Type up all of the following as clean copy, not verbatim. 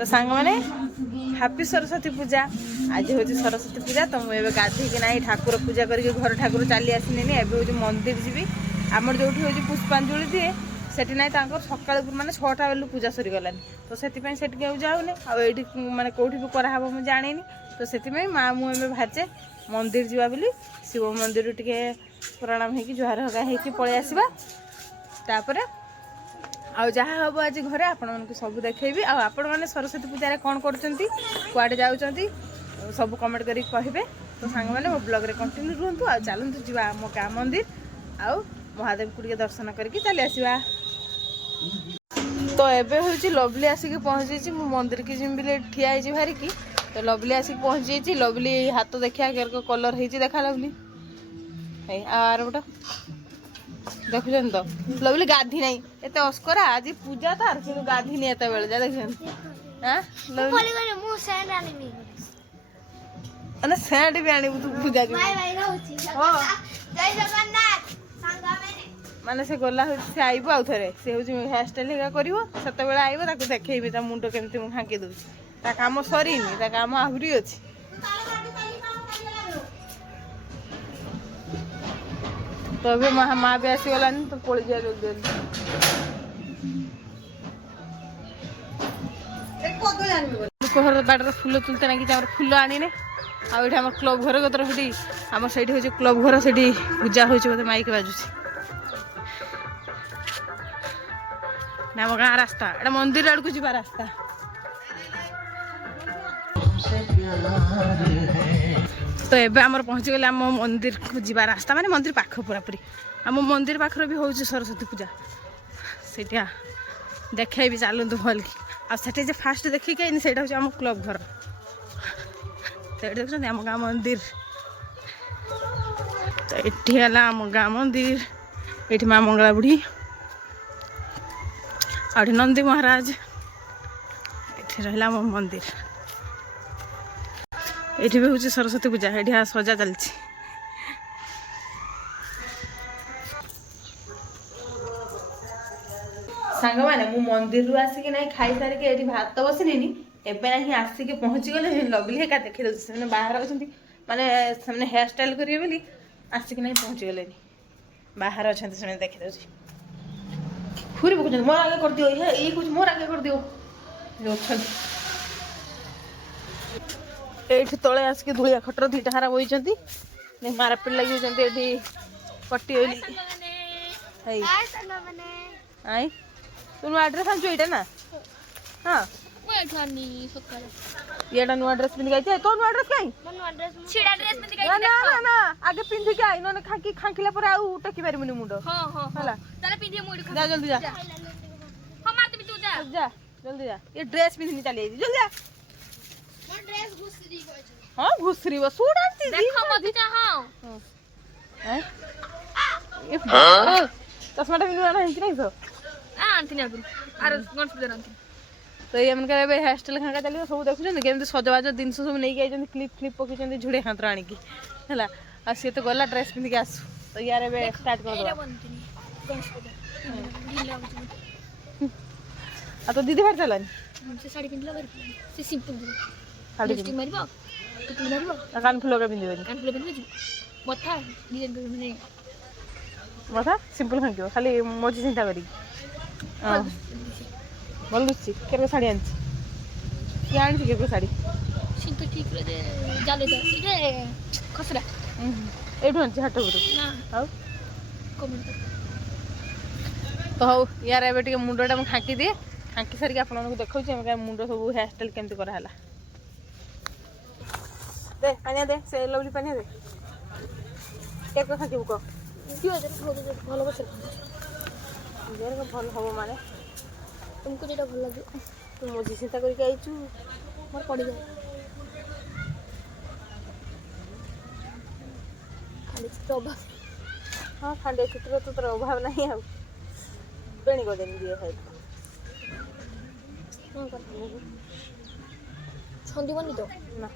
तो सांग मैंने हैप्पी सरस्वती पूजा। आज हूँ सरस्वती पूजा तो मुझे गाधे कि ना ठाकुर पूजा करके घर ठाकुर चली आसनी एवं हूँ मंदिर जी आमर जो हूँ पुष्पांजलि दिए सेठी ना सका माने 6टा बेलू पूजा सरीगलानी तो से जाऊनी आईटी माने कौटी भी कराब मुझे जानी तो से माँ मुझे बाहरचे मंदिर जावा बोली शिव मंदिर टे प्रणाम हो जुहार हगा हो पलि आसवा तापर आ जहाँ हम आज घरे आपण मानक सब देखी आपण मैंने सरस्वती पूजा कौन कर सब कमेंट कर कहे तो सांग मैंने मो ब्लॉग रे कंटिन्यू रुहतु आ चलतु जी आम गाँ मंदिर आउ महादेव को दर्शन करके चली आसवा। तो एबे हूँ लवली आसिक पहुँची मु मंदिर की जिम बिले ठिया है भारी की तो लवली आसिक पहुँची लवली हाथ देखा कलर हो देखा लवली आर गोटा देखुन तो लवली गाधी नहीं एत अस्करा आज पूजा तार कि गाधी नहीं एत बेले जा देखुन सेंट भी आनी तू पूजा माने से गला से आइब आउ थे से हूँ हेयर स्टाइल करते आइब देखेबी ता मुंड केमती मुझे हांकी दूसरी ता काम सरीनी ता काम आहरी अच्छी तो अभी माँ भी आसीगलानी तो पड़ी जाए जल्दी जल्दी बाटर फुल तुलते ना कि फुल आनीने आठ आम क्लब घर कतर से आम से हूँ क्लब घर से पूजा हो माइक बाजुची आम गाँ रास्ता एटा मंदिर आड़ को जा रास्ता तो एबे आमर पहुँची गले आम मंदिर को जा रास्ता माने मंदिर पाख पूरापूरी आम मंदिर पाखर भी हूँ सरस्वती पूजा से देखे भी चलतु भल कि आठे जो फास्ट देखिक से हूँ आम क्लब घर तो देखते आम गाँ मंदिर तो ये आम गाँ मंदिर ये माँ मंगला बुढ़ी आ नंदी महाराज ये रहा आम मंदिर ये भी हूँ सरस्वती पूजा ये सजा चलती सांग मैंने मु मंदिर रू आसिक ना खाई सारिक ये भात बसनी एबे ना आसिक पहुँची गले लवली हेका देखी दे बाहर अच्छा माने हेयर स्टाइल करेंगे बोली आसिक ना पहुँची गले बाहर अच्छा से देखी दे फुरी पकड़ मोर आगे कर दियो ये कुछ मोर आगे कर दियो ये तले आसिक धूलिया खटर दुईटा हारा बही मारपिट लगी पट्टी आई तुम एड्रेस आनचु एटा ना हाँ ये नुआ ड्रेस पिंधि गई तो नुआ ड्रेस कहीं छिड़ा ड्रेस पिंधि गई ना ना ना आगे पिंधि के आई न खाकी खांकिला पर आउ टकी पारिमुनी मुंड हां हां हला चला पिंधि मुंड जा जल्दी जा हम मार देबी तू जा जा जल्दी जा ये ड्रेस पिंधि चली आई जल्दी जा मोर ड्रेस घुसरी गई हां घुसरी वो सूट आंती देखो मत जा हां हैं ये चश्माटा पिंधि ना हिंची नहीं तो आंती ना अरे गणेश पूजा आंती तो ये मन करे हेयर स्टाइल खाका चलिए सब देखुं केमती सजबाज जिन सब नहीं आई क्लिप फ्लिप पकई झुड़े हाथ आणिकी है आ सी तो गला ड्रेस पिंधिक आसू तो यार ए स्टार्ट कर आ तो दीदी बाहर चलानी से साड़ी पिंधला से सिंपल साड़ी लिपस्टिक मारिबो तो पिन मारिबो कान फुल का पिंधिबो कान फुल पिंधिबो मथा डिजाइन कर माने मथा सिंपल खांकिबो खाली मोची चिंता करी हां भल दुची केरे साड़ी आनी कि आनी केरे साड़ी सिंपल ठीक रे जाले जा इटे खसरा एठु आनी हाट गुरु ना हाउ कमेंट तो हाउ यार एबे टिके मुंडटा म खांकी दिए खांकी सारी के आपन को देखौ छी हम मुंड सब हेयर स्टाइल केमती करा हला दे पानी दे से लवली पानी दे केक खांकी को क्यों भलो बस जेर को भल हबो माने तुमको जेटा भल लगे तुम मोजी चिंता करके आइचु मोर पड़ी जाए खाली चित्र अभाव हाँ खाली चित्र तो तोर अभाव नहीं आ बेणी को देनी दिए है हाँ कर छंदी बनी तो ना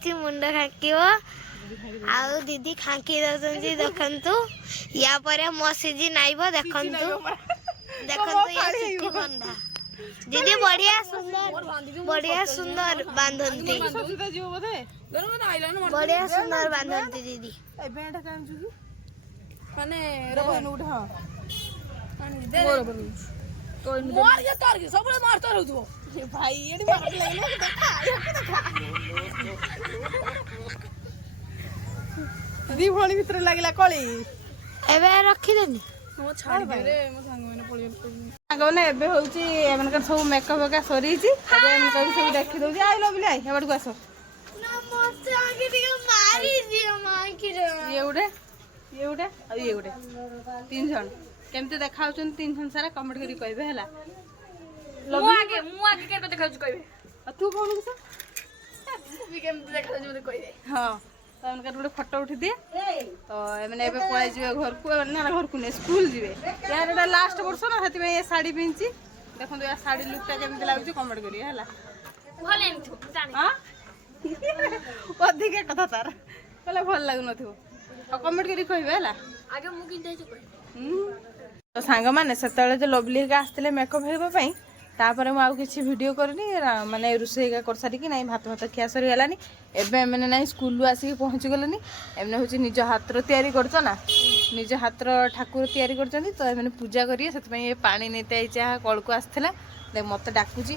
ହେଇଛି ମୁଣ୍ଡ ଖାଙ୍କିବ ଆଉ ଦିଦି ଖାଙ୍କି ଦଉଛନ୍ତି ଦେଖନ୍ତୁ ୟା ପରେ ମୋ ସିଜି ନାଇବ ଦେଖନ୍ତୁ ଦେଖନ୍ତୁ दीदी बढ़िया सुंदर बांधती बढ़िया सुंदर बांधती दीदी माने दी भणी भितर लागला कली एबे रखिदेनी सागने एबे होउची एमनकर सब मेकअप का सरीची एबे एमनकर सब देखि दउची आई लव लाई हेबड को आसो नमस्ते आगे दियो मारी दियो मां की रे ये उडे आ ये उडे तीन जण केमते देखाउछन तीन जण सारा कमेंट करी कहबे हला मु आगे केबे देखाउछ कहबे आ तू कोन किस तू भी केमते देखाउछ मते कहि दे हां तो एमनकर गोटे फोटो उठी दिए तो एमने एबे पळाई जिवे घर को ना घर को ने स्कूल जिवे यार एटा लास्ट वर्ष ना हति में ये साड़ी पिंची देखो तो या साड़ी लुकटा केमते लागुची कमेंट करी हला भले नि थु जाने हां अधिक कथा तार कहले भल लागु नथिबो कमेंट करी कहबे हला आगे मु किन जाई कहि तो सांग माने सेतले जे लवली का आस्ते मेकअप हेबा पई तापर मु आउ किछि वीडियो करनी माने रुसई का कर सारी कि नहीं भात भात खिया सरी हलानी एबे मैंने नहीं स्कूल लु आसी पहुंची गलनी एमने होची निज हाथ रो तयारी करछ ना निज हाथ रो ठाकुर तयारी करछनी तो एमने पूजा करिए सेत पई पानी नेते आइचा कल को आस्थला दे मते डाकुची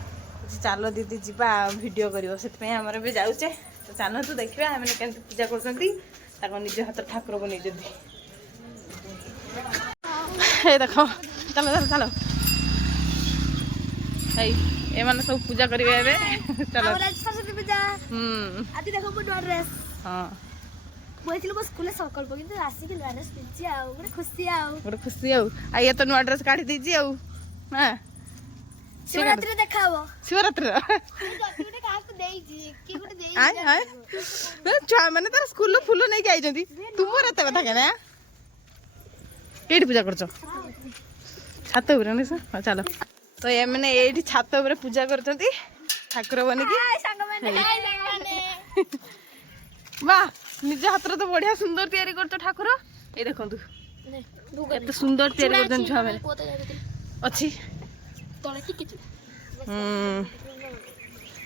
चलो दीदी जीवा वीडियो करियो सेत पई हमर बे जाउचे तो चलो तू देखिबा एमने केन पूजा करछंती ताको निज हाथ ठाकुर को निज दी हे देखो चलो चलो चलो ए माने सब पूजा करिवे एबे चलो सरस्वती पूजा आदि देखो बड ड्रेस हां बोइथिलो बस स्कूल सकल पर किंतु आसी के ड्रेस पिछि आ बड खुशी आ ये तो नुआ ड्रेस काढी दीजी आ हां शिवरात्रि देखाबो शिवरात्रि गोटे कास तो देइजी की गोटे देइजी आय हाय छा माने तार स्कूल फुल नै के आइजंती तुमो रते कथा केना केडी पूजा करछो छात ऊपर नै चलो तो ये मैंने ये छात ऊपर पूजा करछंती ठाकुर बनी की वाह निज हाथ तो बढ़िया सुंदर तैयारी करतो ठाकुर ये देखंतु एत सुंदर तैयारी करछन छुआ माने अछि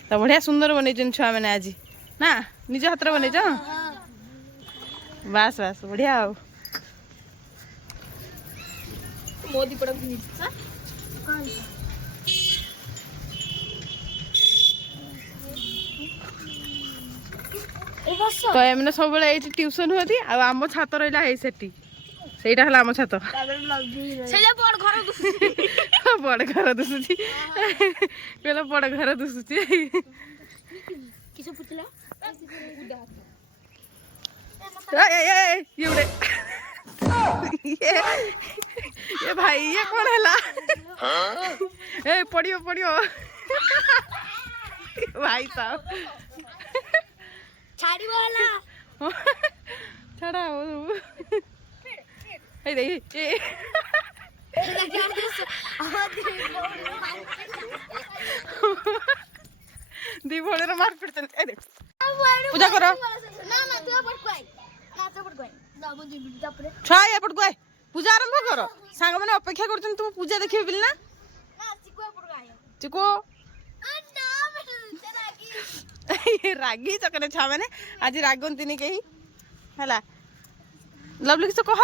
तो बढ़िया सुंदर बनेछन छुआ माने आज ना निज हाथ रे बनेछ बस बस बढ़िया हो मोदी पड़ा हां तो एमने सब बेले एठी ट्यूशन होती आ आम छात रहिला हे सेठी सेटा हला आम छात सेजा बड़ घर दुसुची कहला बड़ घर दुसुची किसे पुछला ये उड़े ये भाई ये कौन हला ए पड़ियो भाई साहब छाड़ी वाला छाड़ा वो ए दे ए दी भोले रे मार पिट चल ए देख पूजा करो ना ना तू पड़ कोई ना तू पड़ कोई ना वो दी बिटा पड़े छा ए पड़ कोई पूजा आरंभ करो सांग माने अपेक्षा करछन तुम पूजा देखिबे बिल ना चिको पड़ गया चिको ना रागी चकने छा मैंने आज रागंती नहीं कही हला लवली किस कह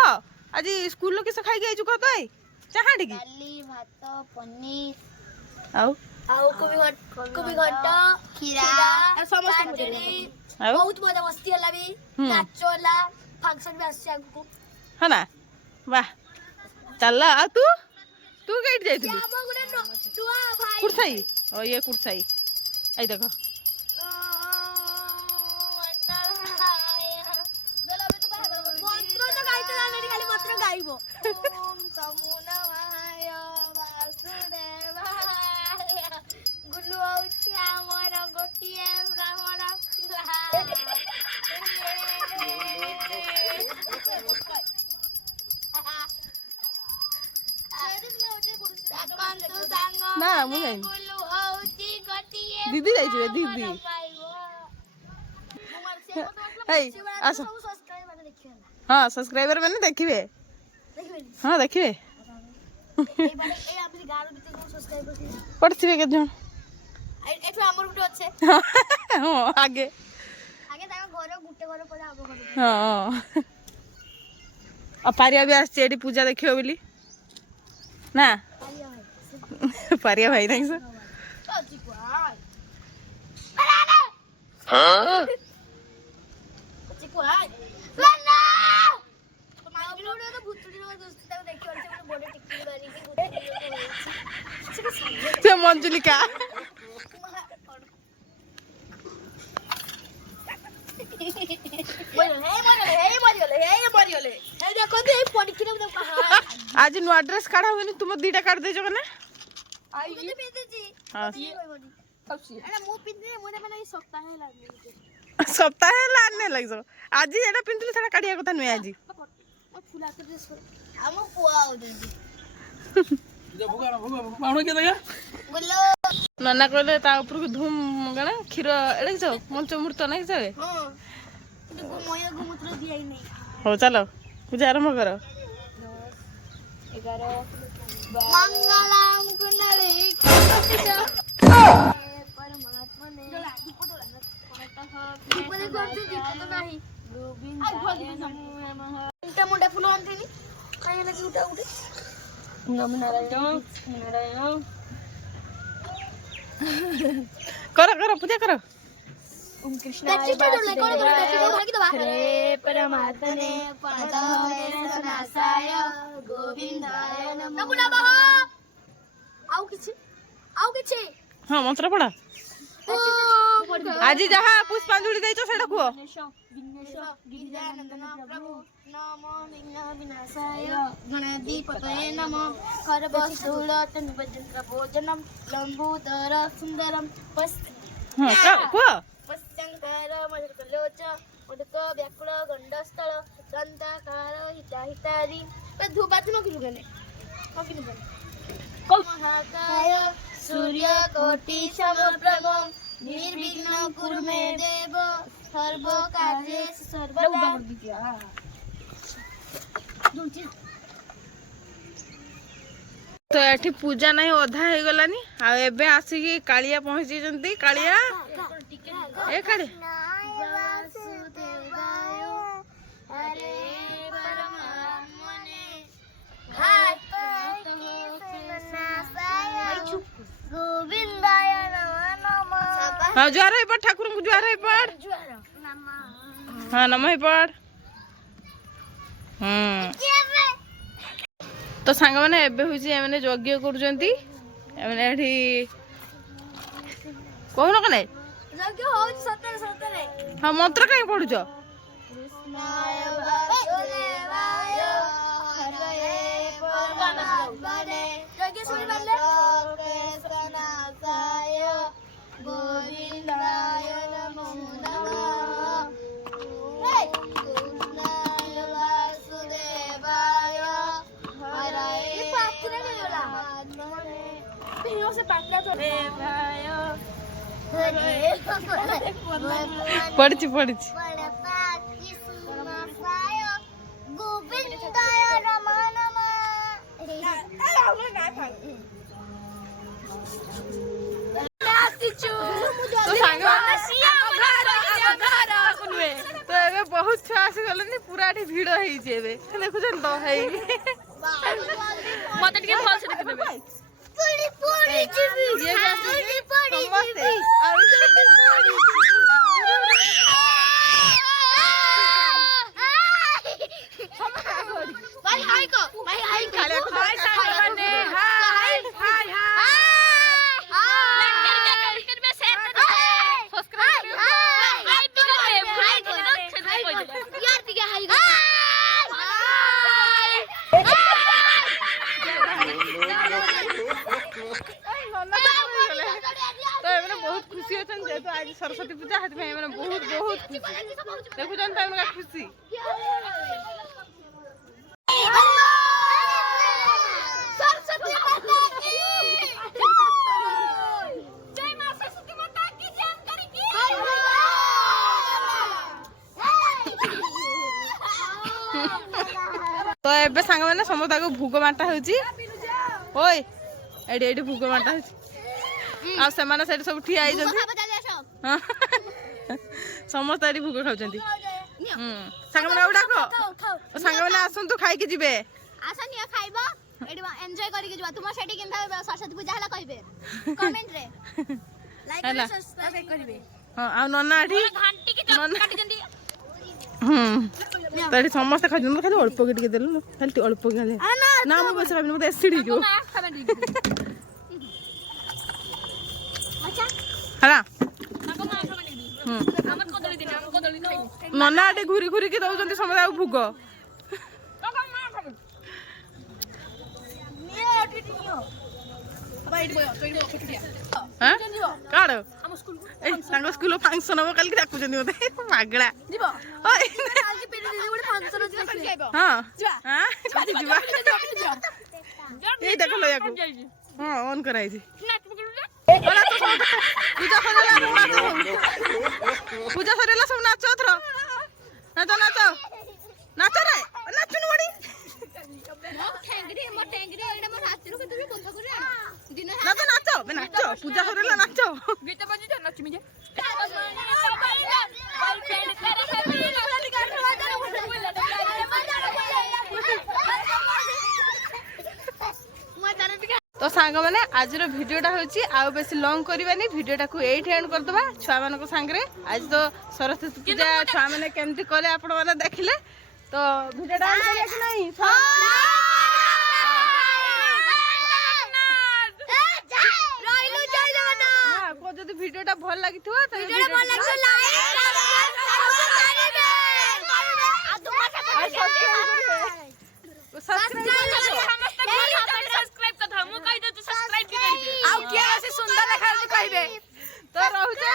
आज स्कूल किस खाई गई कह भाई चाहा टिकी दाली भात पनीर आउ आउ कोबी घंटा खीरा समस्त बहुत मजा मस्ती होला भी नाचोला फंक्शन भी आसी आगु है ना वाह चल आ तू कइट जाइतली हम गुडे टुआ भाई कुरसाई ओ ये कुरसाई आई देखो ओम समुनवाय वासुदेवाय गुलु औछि हमर गोटिए ब्राह्मण ना मुझे दीदी जाइए दीदी ହେଇ ଆସ ହଁ ସବସ୍କ୍ରାଇबर ମାନେ ଦେଖିବେ ହଁ ଦେଖିବେ ପଢିଥିବେ କେତେ ଜଣ ହଁ ଆଗେ ହଁ ପାରିବା ବି ଆସିଛି ଏଠି ପୂଜା ଦେଖିବ ବୋଲି ନା ପାରିବା ଭାଇ ନାହିଁ ସେ ମଞ୍ଜୁଲିକା आज नुआ ड्रेस काढ़ा हुए तुम दीटा काट देज ना सप्ताह लाने लग आज एटा पिंधले सेटा काढिया कथा नुए आज नना कहले ता ऊपर को धूम गणा क्षीर एड़े छ पंचमूर्त नहीं छ हो चलो पूजा आरंभ करो मंगलम कुंडली मुंडा फुल आंथीनी काहे लगी उठा उठे नम नारायण नारायण करो करो पूजा करो ओम कृष्ण हरे परमात्मने परमहंसाय गोविंदाय नमो नमः आउ किछि हां मंत्र पढ़ा आज जहाँ पुष्पांजलि देइछ सेटा कुओ गिरिजानंदन प्रभु नमो विघ्न विनाशाय गणपतये नमः खरवस्तूलत निवजन्त्र भोजनम लंबोदर सुंदरम हां कुओ पश्चंकर मधुकलोच उदक व्याकुल गंडस्थल दंताकार हिताहितारी धूपाती मकिलुगने महाकाय सूर्यकोटि समप्रभ निर्विघ्न कुरु मे देव सर्व कार्येषु सर्वदा तो एठी पूजा नहीं अधा हो गलानी आ एबे आसीकी कालिया पहुंची जंती कालिया ए काली हरे परमात्मने गोविंदाय नमः हां ज्वार है पड़ ठाकुर को ज्वार है पड़ हां नमः है पड़ तो सांग माने एबे होची एमने यज्ञ करूजंती एमने एठी कहनो कने यज्ञ होची सतरे सतरे हां मंत्र काई पढुछ कृष्णाय वासुदेवाय हरये परमात्मने यज्ञ सुनि बाले कृष्णाय गोविंदाय नमो नमः कृष्णाय वासुदेवाय हरये परमात्मने पियो से पाटला तो देवाय पढ़ी गोविंदाय नमो नमः तो सांग तो एबे बहुत छुआ आसी गलनी पूरा एठी भीड़ हेई जेबे देखुछन तो हेई मते टिके फल से देखे देबे पूरी जीवी ये जासी समस्ते भाई हाय को काले को हाय सागरने हाय हाय लेकिन में शेयर कर सब्सक्राइब यार दिया हाय तो एमने बहुत खुशी होचन जेतु आज सरस्वती पूजा हाथ में एमने बहुत खुशी देखु जन एमने खुशी सरस्वती माता की जय मां सरस्वती माता की जानकारी की तो एबे सांग मैंने समस्त को भोग बांटा होची ओए एडी एडी भोग बांटा होची आ से माने सेठी सब ठिया आई जंती हां समस्त एडी भोग खाउ जंती सांग मैंने उडाको सांग मैंने आसन तू खाई के जिबे आसा निया खाइबो एडी एन्जॉय करी के जबा तुम सेठी किंदा सरस्वती पूजा हला कहबे कमेंट रे लाइक और सब्सक्राइब करिवे हां आ नन्ना आठी घंटी की चक काटी जंदी तड़ी समस्त खाइ जंती खाली अल्प के देलु खाली अल्प के ना मु बस खाबी मते एसिड जो हला नन्ना आठी घुरी घुरी के दउ जंती समस्त भूग स्कूल फंक्शन हम कल डाकुचंदी मते मागड़ा जीवो ओए काल के पेरी दीदी गोटे फंक्शन अछि हां हां जीवा ए देखो लो याको हां ऑन कराई छी पूजा सरेला सब नाचो थरो नाचो नाचो नाचो रे नाचनु बडी मो टेंगरी एडा मो नाचरो के तुबी कोथा करे दिन नाचो नाचो बे नाचो पूजा सरेला नाचो गीत बजी जा नाचमी जे तो सांग मैंने आज भिडियोटा होची आ बेसी लॉन्ग करबानी भिडियोटा को एट एंड कर दबा छुआ मानक सांगरे आज तो सरस्वती पूजा छुआ माने केमती करे आपण माने देखिले तो भिडियोटा एंड करिया कि नहीं रोइलु जय जगन्नाथ को जदी भिडियोटा भल लागिथुवा त भिडियोटा भल लागिथुवा लाइक सब्सक्राइब कर हमु कहि दे तू सब्सक्राइब भी करबे आ क्या से सुंदर देखा कहबे तो रहू जा